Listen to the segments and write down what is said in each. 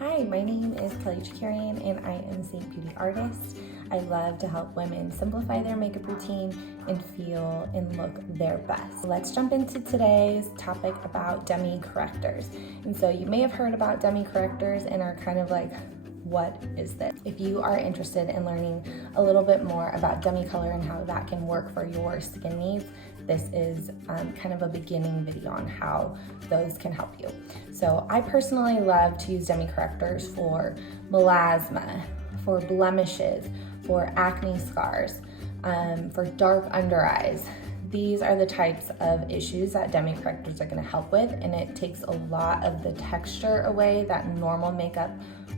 Hi, my name is Kelly Chakarian and I am Saint Beauty Artist. I love to help women simplify their makeup routine and feel and look their best. Let's jump into today's topic about Demi Correctors. And so you may have heard about Demi Correctors and are kind of like, what is this? If you are interested in learning a little bit more about Demi Color and how that can work for your skin needs, this is kind of a beginning video on how those can help you. So I personally love to use Demi Correctors for melasma, for blemishes, for acne scars, for dark under eyes. These are the types of issues that Demi Correctors are going to help with, and it takes a lot of the texture away that normal makeup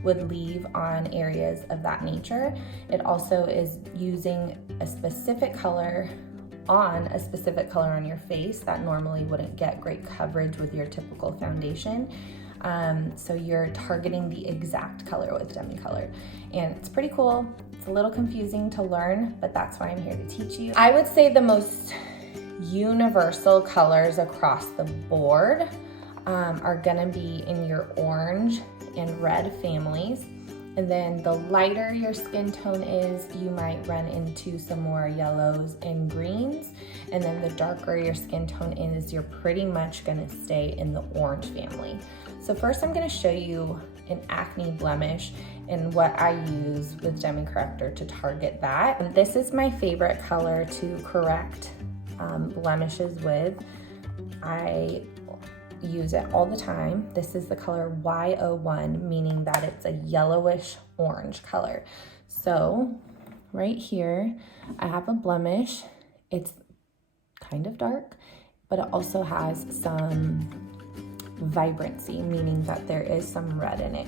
would leave on areas of that nature. It also is using a specific color on a specific color on your face that normally wouldn't get great coverage with your typical foundation. So you're targeting the exact color with Demi Color, and it's pretty cool. It's a little confusing to learn, but that's why I'm here to teach you. I would say the most universal colors across the board are gonna be in your orange and red families. And then the lighter your skin tone is, you might run into some more yellows and greens. And then the darker your skin tone is, you're pretty much gonna stay in the orange family. So first I'm gonna show you an acne blemish and what I use with Demi Corrector to target that. And this is my favorite color to correct blemishes with. I use it all the time. This is the color Y01, meaning that it's a yellowish orange color. So right here, I have a blemish. It's kind of dark, but it also has some vibrancy, meaning that there is some red in it,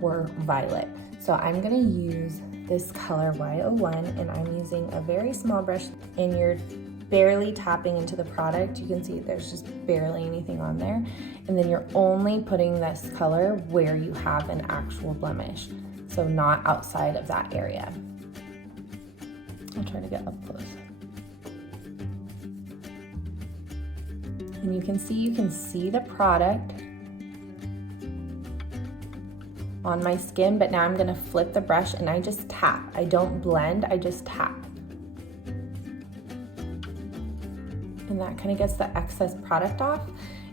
or violet. So I'm gonna use this color Y01, and I'm using a very small brush, and you're barely tapping into the product. You can see there's just barely anything on there. And then you're only putting this color where you have an actual blemish. So not outside of that area. I'll try to get up close. And you can see the product on my skin, but now I'm gonna flip the brush and I just tap. I don't blend, I just tap. And that kind of gets the excess product off.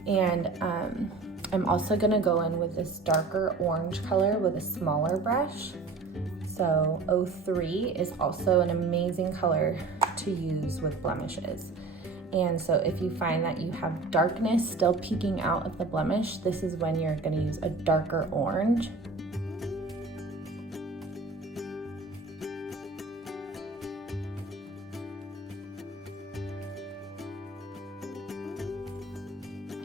And I'm also gonna go in with this darker orange color with a smaller brush. So 03 is also an amazing color to use with blemishes. And so if you find that you have darkness still peeking out of the blemish, this is when you're gonna use a darker orange.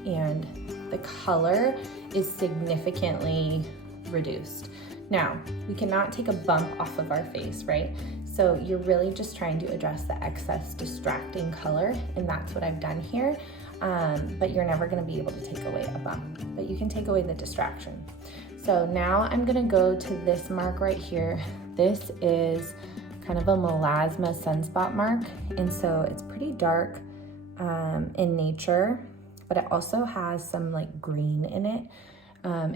And the color is significantly reduced. Now, we cannot take a bump off of our face, right? So you're really just trying to address the excess distracting color, and that's what I've done here. But you're never gonna be able to take away a bump, but you can take away the distraction. So now I'm gonna go to this mark right here. This is kind of a melasma sunspot mark, and so it's pretty dark in nature, but it also has some like green in it.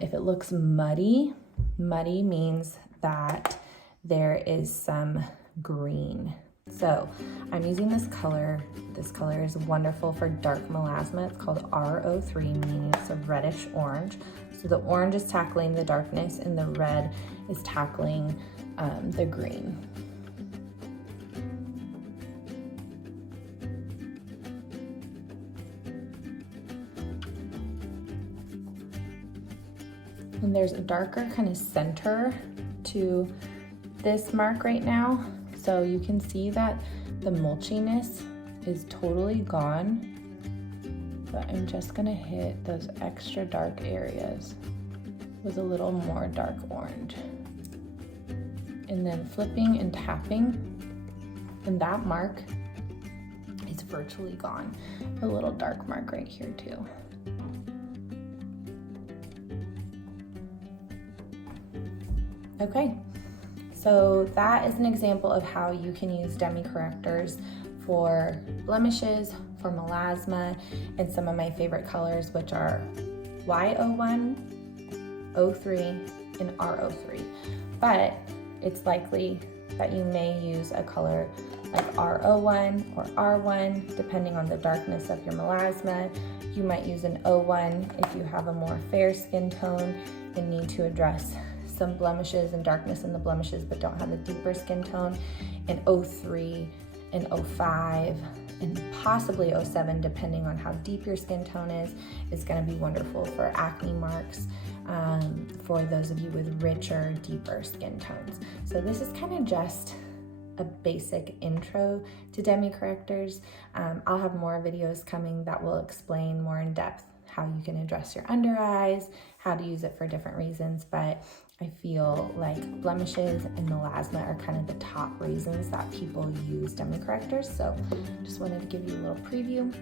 If it looks muddy means that there is some green. So I'm using this color. This color is wonderful for dark melasma. It's called R03, meaning it's a reddish orange. So the orange is tackling the darkness and the red is tackling the green. And there's a darker kind of center to this mark right now. So you can see that the mulchiness is totally gone. But I'm just gonna hit those extra dark areas with a little more dark orange. And then flipping and tapping, and that mark is virtually gone. A little dark mark right here too. Okay, so that is an example of how you can use Demi Correctors for blemishes, for melasma, and some of my favorite colors, which are Y01, O3 and R03, but it's likely that you may use a color like R01 or R1, depending on the darkness of your melasma. You might use an O1 if you have a more fair skin tone and need to address some blemishes and darkness in the blemishes but don't have a deeper skin tone, and O3 and O5 and possibly O7, depending on how deep your skin tone is going to be wonderful for acne marks, for those of you with richer, deeper skin tones. So this is kind of just a basic intro to Demi Correctors. I'll have more videos coming that will explain more in depth how you can address your under eyes, how to use it for different reasons, but I feel like blemishes and melasma are kind of the top reasons that people use Demi Correctors. So just wanted to give you a little preview.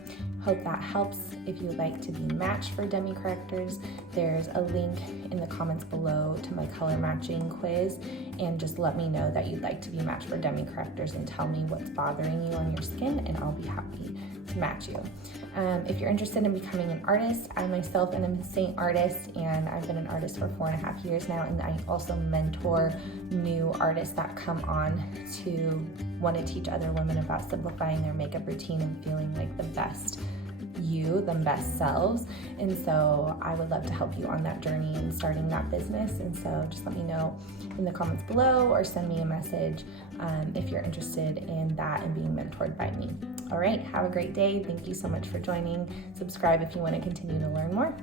Hope that helps. If you would like to be matched for Demi Correctors, there's a link in the comments below to my color matching quiz, and just let me know that you'd like to be matched for Demi Correctors and tell me what's bothering you on your skin, and I'll be happy to match you. If you're interested in becoming an artist, I myself am a Saint artist, and I've been an artist for 4.5 years now, and I also mentor new artists that come on to want to teach other women about simplifying their makeup routine and feeling like the best best selves. And so I would love to help you on that journey and starting that business. And so just let me know in the comments below or send me a message if you're interested in that and being mentored by me. All right, have a great day. Thank you so much for joining. Subscribe if you want to continue to learn more.